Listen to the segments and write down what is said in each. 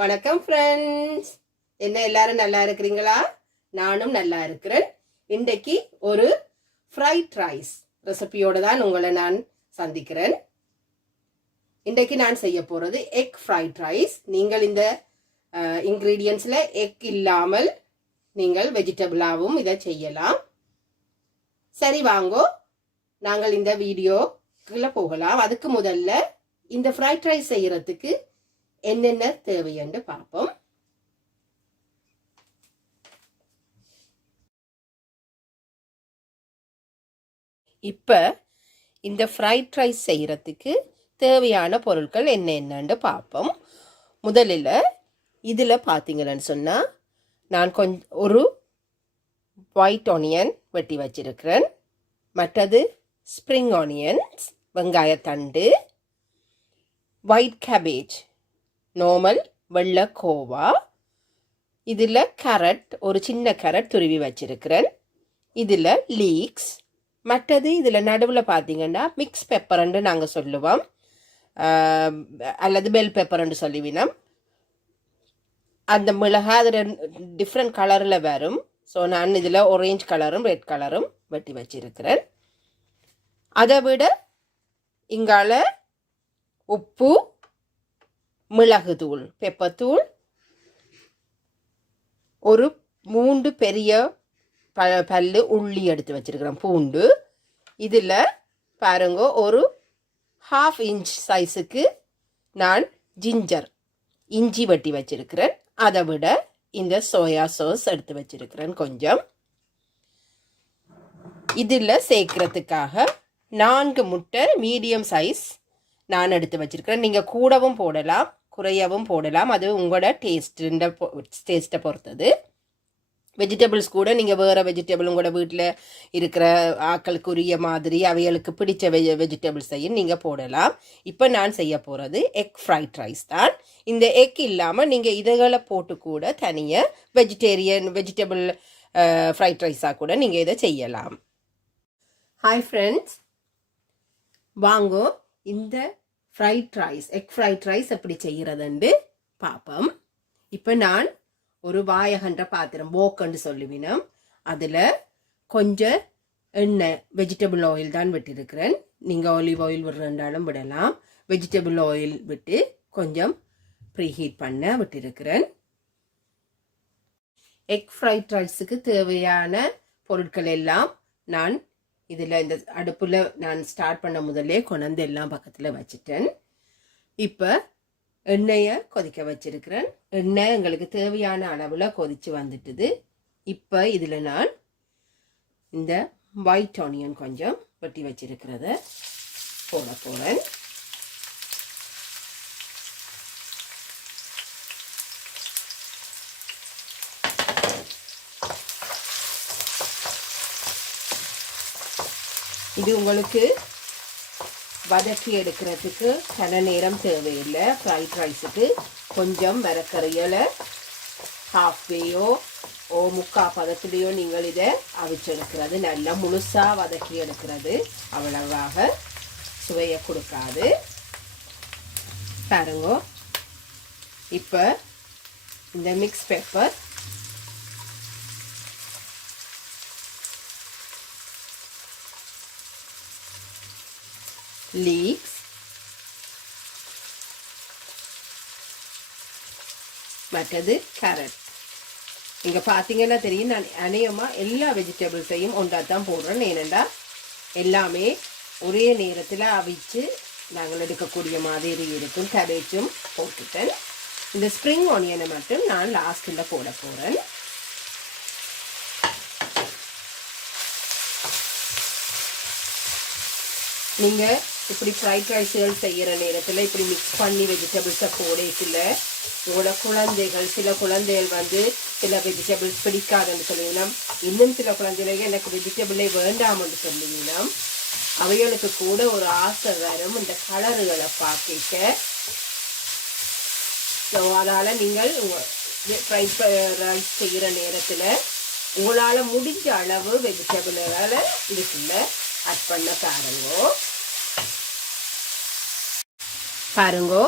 வணக்கம் ஃப்ரெண்ட்ஸ். என்ன எல்லாரும் நல்லா இருக்கிறீங்களா? நானும் நல்லா இருக்கிறேன். இன்றைக்கு ஒரு ஃப்ரைட் ரைஸ் ரெசிபியோடு தான் உங்களை நான் சந்திக்கிறேன். இன்றைக்கு நான் செய்ய போகிறது எக் ஃப்ரைட் ரைஸ். நீங்கள் இந்த இன்க்ரீடியன்ஸில் எக் இல்லாமல் நீங்கள் வெஜிடபிளாகவும் இதை செய்யலாம். சரி வாங்கோ, நாங்கள் இந்த வீடியோக்குள்ளே போகலாம். அதுக்கு முதல்ல இந்த ஃப்ரைட் ரைஸ் செய்யறதுக்கு என்னென்ன தேவை என்று பார்ப்போம். இப்போ இந்த ஃப்ரைட் ரைஸ் செய்யறதுக்கு தேவையான பொருட்கள் என்னென்னு பார்ப்போம். முதலில் இதில் பார்த்தீங்கன்னு சொன்னால் நான் ஒரு ஒயிட் ஆனியன் வெட்டி வச்சிருக்கிறேன். மற்றது ஸ்ப்ரிங் ஆனியன்ஸ், வெங்காயத்தண்டு, ஒயிட் கேபேஜ், நார்மல் வெள்ளைக்கோவா, இதில் கேரட், ஒரு சின்ன கேரட் துருவி வச்சிருக்கிறேன். இதில் லீக்ஸ், மற்றது இதில் நடுவில் பார்த்தீங்கன்னா மிக்ஸ் பெப்பர்ன்னு நாங்கள் சொல்லுவோம், அல்லது பெல் பெப்பர்ன்னு சொல்லுவினோம். அந்த மிளகாய் அது டிஃப்ரெண்ட் கலரில் வரும். ஸோ நான் இதில் ஆரஞ்சு கலரும் ரெட் கலரும் வெட்டி வச்சிருக்கிறேன். அதை விட இங்கால உப்பு, மிளகுத்தூள், பெப்பத்தூள், ஒரு 3 பெரிய பல்லு உள்ளி எடுத்து வச்சிருக்கிறேன், பூண்டு. இதில் பாருங்க ஒரு 1/2 இன்ச் சைஸுக்கு நான் இஞ்சி வெட்டி வச்சிருக்கிறேன். அதை விட இந்த சோயா சாஸ் எடுத்து வச்சிருக்கிறேன் கொஞ்சம். இதில் சேர்க்கறதுக்காக 4 முட்டை மீடியம் சைஸ் நான் எடுத்து வச்சிருக்கிறேன். நீங்கள் கூடவும் போடலாம், குறையவும் போடலாம், அது உங்களோட டேஸ்ட்டை பொறுத்தது. வெஜிடபிள்ஸ் கூட நீங்கள் வேறு வெஜிடபிள் உங்களோட வீட்டில் இருக்கிற ஆக்களுக்குரிய மாதிரி அவைகளுக்கு பிடிச்ச வெஜிடபிள்ஸையும் நீங்கள் போடலாம். இப்போ நான் செய்ய போகிறது எக் ஃப்ரைட் ரைஸ் தான். இந்த எக் இல்லாமல் நீங்கள் இதுகளை போட்டு கூட தனியாக வெஜிடபிள் ஃப்ரைட் ரைஸாக கூட நீங்கள் இதை செய்யலாம். ஹாய் ஃப்ரெண்ட்ஸ், வாங்கோ இந்த எக் ஃப்ரைட் ரைஸ் எப்படி செய்கிறதுன்னு பார்ப்போம். இப்போ நான் ஒரு வாயகன்ற பாத்திரம், போக்கன்னு சொல்லுவினோம், அதில் கொஞ்சம் எண்ணெய், வெஜிடபிள் ஆயில் தான் விட்டிருக்கிறேன். நீங்கள் ஆலிவ் ஆயில் விடுறதாலும் விடலாம். வெஜிடபிள் ஆயில் விட்டு கொஞ்சம் ப்ரீஹீட் பண்ண விட்டிருக்கிறேன். எக் ஃப்ரைட் ரைஸுக்கு தேவையான பொருட்கள் எல்லாம் நான் இதில் இந்த அடுப்பில் நான் ஸ்டார்ட் பண்ண முதல்லே கொண்டு எல்லாம் பக்கத்தில் வச்சுட்டேன். இப்போ எண்ணெயை கொதிக்க வச்சிருக்கிறேன். எண்ணெய் எங்களுக்கு தேவையான அளவில் கொதித்து வந்துட்டுது. இப்போ இதில் நான் இந்த ஒயிட் ஆனியன் கொஞ்சம் வெட்டி வச்சிருக்கிறத போட போகிறேன். இது உங்களுக்கு வதக்கி எடுக்கிறதுக்கு கன நேரம் தேவையில்லை. ஃப்ரைட் ரைஸுக்கு கொஞ்சம் வரக்கறிகளை ஹாஃப்வேயோ முக்கால் பதத்துலேயோ நீங்கள் இதை அவிச்செடுக்கிறது, நல்லா முழுசாக வதக்கி எடுக்கிறது அவ்வளவாக சுவையை கொடுக்காது. பாருங்க, இப்போ இந்த மிக்ஸ் பெப்பர், லீக்ஸ், மற்றது கேரட். இங்கே பார்த்தீங்கன்னா தெரியும், நான் அநேகமாக எல்லா வெஜிடபிள்ஸையும் ஒன்றாத்தான் போடுறேன். ஏனெண்டா எல்லாமே ஒரே நேரத்தில் அவிச்சு நாங்கள் எடுக்கக்கூடிய மாதிரி இருக்கும். கேபேஜும் போட்டுட்டேன். இந்த ஸ்ப்ரிங் ஆனியனை மட்டும் நான் லாஸ்ட்டில் போட போகிறேன். நீங்கள் இப்படி ஃப்ரைட் ரைஸ்கள் செய்கிற நேரத்தில் இப்படி மிக்ஸ் பண்ணி வெஜிடபிள்ஸை போடல உங்களோட குழந்தைகள், சில குழந்தைகள் சில வெஜிடபிள்ஸ் பிடிக்காதுன்னு சொல்லுவீங்கன்னா, இன்னும் சில குழந்தைகள் எனக்கு வெஜிடபிளே வேண்டாம்னு சொல்லுவீங்கன்னா, அவைகளுக்கு கூட ஒரு ஆசை வரும் இந்த கலருகளை பார்க்க. ஸோ அதால் நீங்கள் உங்கள் ஃப்ரைட் ரைஸ் செய்கிற நேரத்தில் உங்களால் முடிஞ்ச அளவு வெஜிடபிள்களை இதுக்குள்ள ஆட் பண்ண பாருங்கோ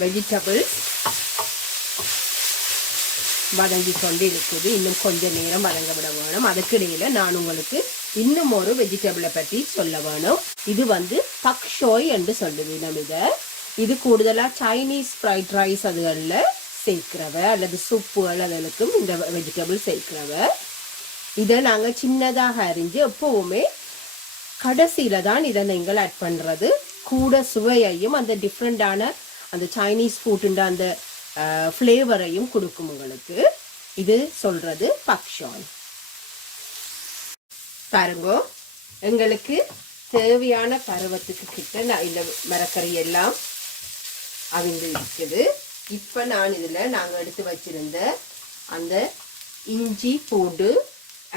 வெஜிடபிள்ஸ் வதங்கி கொண்டு இருக்குது. இன்னும் கொஞ்சம் நேரம் வதங்க விட வேணும். அதுக்கிடையில் நான் உங்களுக்கு இன்னும் ஒரு வெஜிடபிளை பற்றி சொல்ல வேணும். இது வந்து பக் ஷோய் என்று சொல்லுவீனம். இது கூடுதலாக சைனீஸ் ஃப்ரைட் ரைஸ் அதுகளில் சேர்க்கிறவ அல்லது சூப்புகள் அதுகளுக்கும் இந்த வெஜிடபிள் சேர்க்கிறவ. இதை நாங்கள் சின்னதாக அரிஞ்சு எப்பவுமே கடைசியில் தான் இதை நீங்கள் ஆட் பண்ணுறது. கூட சுவையையும் அந்த டிஃப்ரெண்டான அந்த சைனீஸ் ஃபுட்டுன்ற அந்த ஃப்ளேவரையும் கொடுக்கும் உங்களுக்கு. இது சொல்கிறது பக் ஷோய். பாருங்கோ, எங்களுக்கு தேவையான பருவத்துக்கு கிட்ட இந்த மரக்கறி எல்லாம் அவிந்து இருக்குது. இப்போ நான் இதில் நாங்கள் எடுத்து வச்சிருந்த அந்த இஞ்சி பூண்டு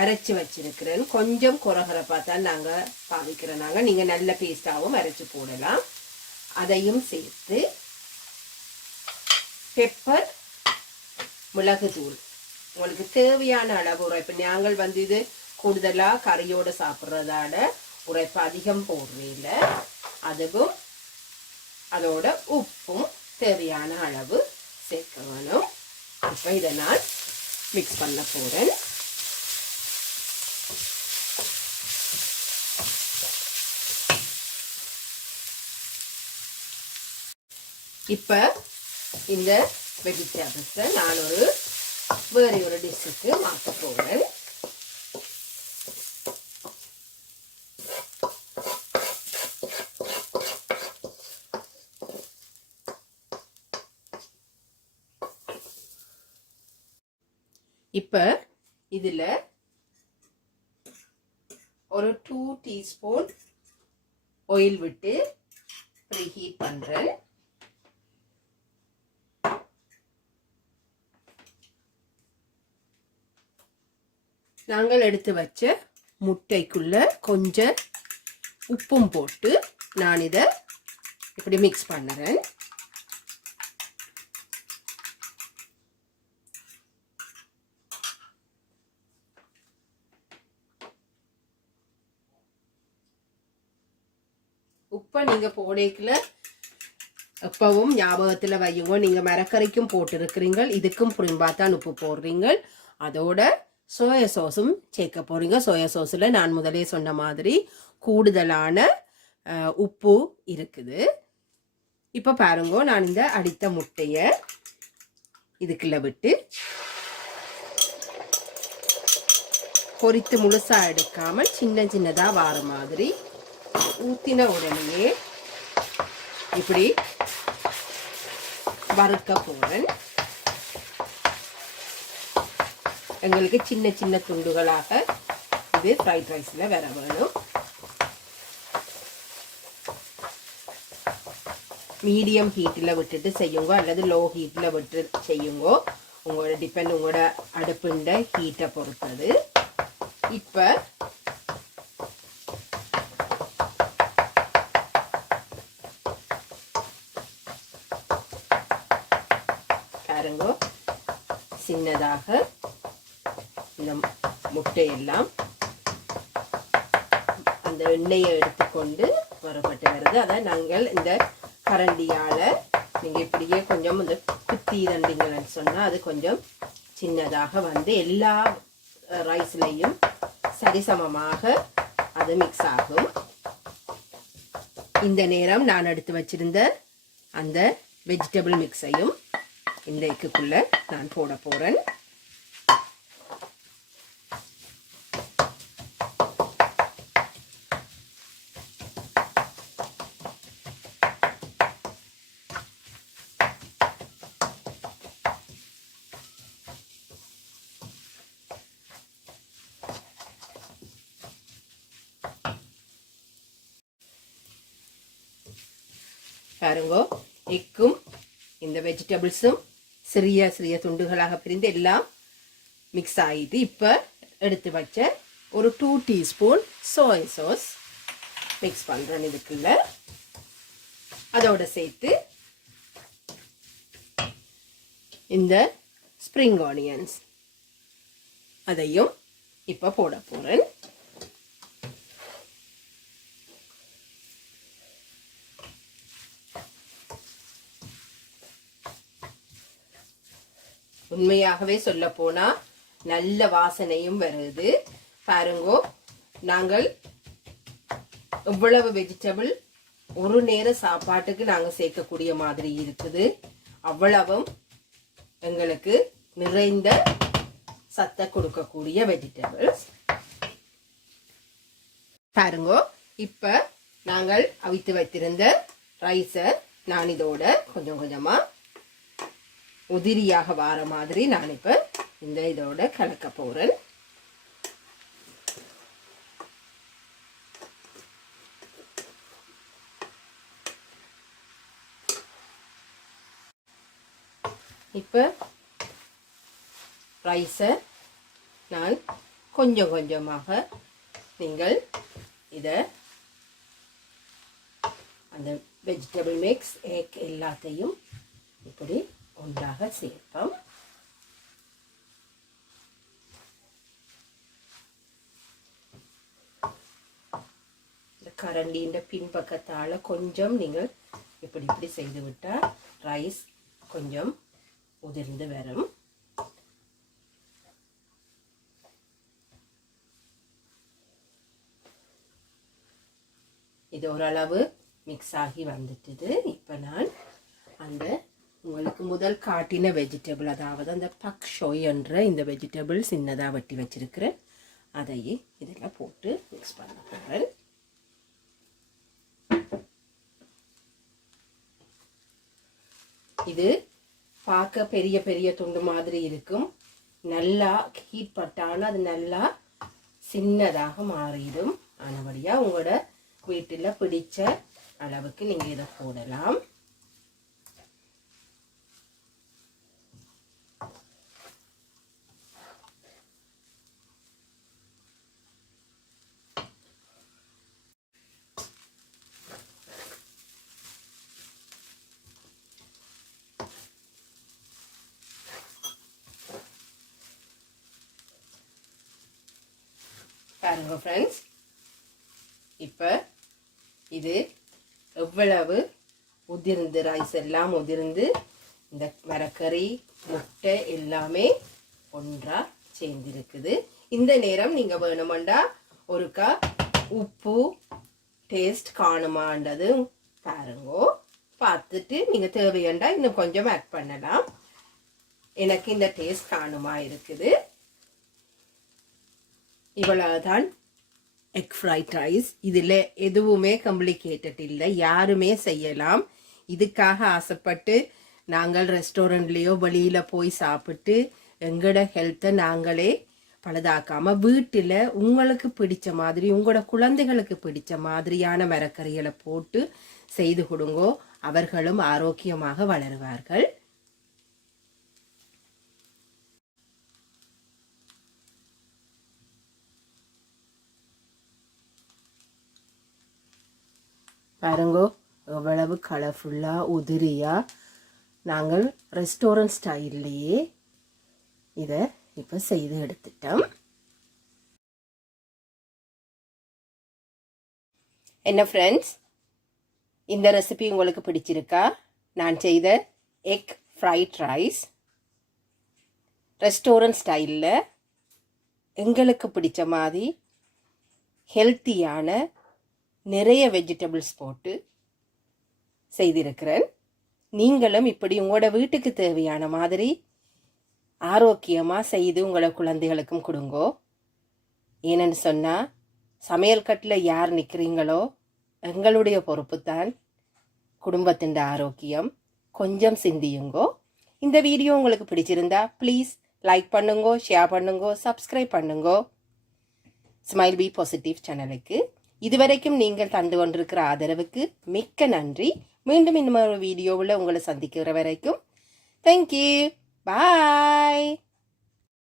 அரைச்சி வச்சிருக்கிறேன். கொஞ்சம் குறகுறப்பாக தான் நாங்கள் பாவிக்கிறோம். நீங்கள் நல்ல பேஸ்டாகவும் அரைச்சி போடலாம். அதையும் சேர்த்து பெப்பர், மிளகுத்தூள் உங்களுக்கு தேவையான அளவு உரைப்பு. நாங்கள் வந்து இது கூடுதலாக கறியோடு சாப்பிட்றதால உரைப்பு அதிகம் போடுறதில்ல. அதுவும் அதோட உப்பும் தேவையான அளவு சேர்க்க வேணும். இப்போ இதை நான் மிக்ஸ் பண்ண போகிறேன். இப்போ இந்த வெஜிடபிள்ஸை நான் வேறு ஒரு டிஷ்ஷுக்கு மாற்ற போகிறேன். இப்போ இதில் ஒரு 2 டீஸ்பூன் ஆயில் விட்டு ப்ரீஹீட் பண்ணுறேன். நாங்கள் எடுத்து வச்ச முட்டைக்குள்ள கொஞ்சம் உப்பும் போட்டு நான் இதை இப்படி மிக்ஸ் பண்ணுறேன். உப்பை நீங்கள் போடேக்கில் எப்பவும் ஞாபகத்தில் வையுங்க. நீங்கள் மரக்கறிக்கும் போட்டிருக்கிறீங்க, இதுக்கும் புரிம்பாத்தான் உப்பு போடுறீங்க. அதோட சோயா சாஸும் சேர்க்க போகிறீங்க. சோயா சாஸில் நான் முதலே சொன்ன மாதிரி கூடுதலான உப்பு இருக்குது. இப்போ பாருங்க, நான் இந்த அடித்த முட்டையை இதுக்குள்ள விட்டு பொரித்து முழுசாக எடுக்காமல் சின்ன சின்னதாக வார மாதிரி ஊற்றின உடனே இப்படி வறுக்க போகிறேன். எங்களுக்கு சின்ன சின்ன துண்டுகளாக இது ஃப்ரைட் ரைஸில் வர வேணும். மீடியம் ஹீட்டில் விட்டுட்டு செய்யுங்க அல்லது லோ ஹீட்டில் விட்டு செய்யுங்க. உங்களோட டிபெண்ட் உங்களோட அடுப்புண்ட ஹீட்டை பொறுத்தது. இப்போ பாருங்க, சின்னதாக இந்த முட்டையெல்லாம் அந்த எண்ணெயை எடுத்துக்கொண்டு வரப்பட்டு வருது. அதை நாங்கள் இந்த கரண்டியால் நீங்கள் இப்படியே கொஞ்சம் இந்த குத்தி இரண்டிங்கன்னு சொன்னால் அது கொஞ்சம் சின்னதாக வந்து எல்லா ரைஸ்லையும் சரிசமமாக அது மிக்ஸ் ஆகும். இந்த நேரம் நான் எடுத்து வச்சிருந்த அந்த வெஜிடபிள் மிக்ஸையும் இந்த எக்குக்குள்ளே நான் போட போகிறேன். பாருங்க, எக்கும் இந்த வெஜிடபிள்ஸும் சிறிய சிறிய துண்டுகளாக பிரிந்து எல்லாம் மிக்ஸ் ஆகிட்டு இப்போ எடுத்து வச்ச ஒரு 2 டீஸ்பூன் சோயா சாஸ் மிக்ஸ் பண்ணுறேன் இதுக்குள்ள. அதோட சேர்த்து இந்த ஸ்ப்ரிங் ஆனியன்ஸ் அதையும் இப்போ போட போகிறேன். உண்மையாகவே சொல்ல போனா நல்ல வாசனையும் வருது. பாருங்கோ, நாங்கள் இவ்வளவு வெஜிடபிள் ஒரு நேர சாப்பாட்டுக்கு நாங்கள் சேர்க்கக்கூடிய மாதிரி இருக்குது. அவ்வளவும் எங்களுக்கு நிறைந்த சத்தை கொடுக்கக்கூடிய வெஜிடபிள்ஸ். பாருங்கோ, இப்ப நாங்கள் அவித்து வைத்திருந்த ரைஸை நான் இதோட கொஞ்சம் கொஞ்சமா உதிரியாக வார மாதிரி நான் இப்ப இதோட கலக்க போறேன். இப்ப ரைஸை நான் கொஞ்சம் கொஞ்சமாக நீங்கள் இதை அந்த வெஜிடபிள் மிக்ஸ் எக் எல்லாத்தையும் இப்படி ஒன்றாக சேர்ப்போம். இந்த கரண்டியின் பின்பக்கத்தால் கொஞ்சம் நீங்கள் இப்படி இப்படி செய்து விட்டால் ரைஸ் கொஞ்சம் உதிர்ந்து வரும். இது ஓரளவு மிக்ஸ் ஆகி வந்துட்டுது. இப்போ நான் அந்த உங்களுக்கு முதல் காட்டின வெஜிடபிள், அதாவது அந்த பக் ஷோய் என்ற இந்த வெஜிடபிள் சின்னதாக வெட்டி வச்சிருக்கிறேன், அதையே இதில் போட்டு மிக்ஸ் பண்ண போகிறேன். இது பார்க்க பெரிய பெரிய துண்டு மாதிரி இருக்கும். நல்லா ஹீட் பட்டாலும் அது நல்லா சின்னதாக மாறிடும். ஆனபடியாக உங்களோட வீட்டில் பிடிச்ச அளவுக்கு நீங்கள் இதை போடலாம். பாருங்க ஃப்ரெண்ட்ஸ், இப்போ இது எவ்வளவு உதிர்ந்து ரைஸ் எல்லாம் உதிர்ந்து இந்த மரக்கறி முட்டை எல்லாமே ஒன்றா சேர்ந்திருக்குது. இந்த நேரம் நீங்கள் வேணுமெண்டா ஒருக்கா உப்பு டேஸ்ட் காணுமான்றது பாருங்கோ. பார்த்துட்டு நீங்கள் தேவையாண்டா இன்னும் கொஞ்சம் ஆட் பண்ணலாம். எனக்கு இந்த டேஸ்ட் காணுமா இருக்குது. இவ்வளவுதான் எக் ஃப்ரைட் ரைஸ். இதில் எதுவுமே காம்ப்ளிகேட்டட் இல்லை, யாருமே செய்யலாம். இதுக்காக ஆசைப்பட்டு நாங்கள் ரெஸ்டாரண்ட்லேயோ வெளியில் போய் சாப்பிட்டு எங்களோட ஹெல்த்தை நாங்களே பழுதாக்காமல் வீட்டில் உங்களுக்கு பிடிச்ச மாதிரி உங்களோட குழந்தைகளுக்கு பிடிச்ச மாதிரியான மரக்கறிகளை போட்டு செய்து கொடுங்கோ. அவர்களும் ஆரோக்கியமாக வளருவார்கள். பாருங்கோ, எவ்வளவு கலர்ஃபுல்லாக உதிரியாக நாங்கள் ரெஸ்டாரண்ட் ஸ்டைல்லையே இதை இப்போ செய்து எடுத்துட்டோம். என்ன ஃப்ரெண்ட்ஸ், இந்த ரெசிபி உங்களுக்கு பிடிச்சிருக்கா? நான் செய்த எக் ஃப்ரைட் ரைஸ் ரெஸ்டாரண்ட் ஸ்டைலில் எங்களுக்கு பிடிச்ச மாதிரி ஹெல்த்தியான நிறைய வெஜிடபிள்ஸ் போட்டு செய்திருக்கிறேன். நீங்களும் இப்படி உங்களோட வீட்டுக்கு தேவையான மாதிரி ஆரோக்கியமாக செய்து உங்களோட குழந்தைகளுக்கும் கொடுங்கோ. ஏன்னு சொன்னால் சமையல் கட்டில் யார் நிற்கிறீங்களோ எங்களுடைய பொறுப்பு தான் குடும்பத்தின் ஆரோக்கியம். கொஞ்சம் சிந்தியுங்கோ. இந்த வீடியோ உங்களுக்கு பிடிச்சிருந்தா ப்ளீஸ் லைக் பண்ணுங்கோ, ஷேர் பண்ணுங்கோ, சப்ஸ்கிரைப் பண்ணுங்கோ ஸ்மைல் பி பாசிட்டிவ் சேனலுக்கு. இதுவரைக்கும் நீங்கள் தந்து கொண்டிருக்கிற ஆதரவுக்கு மிக்க நன்றி. மீண்டும் இன்னொரு வீடியோவில் உங்களை சந்திக்கிற வரைக்கும் தேங்க்யூ, பாய்.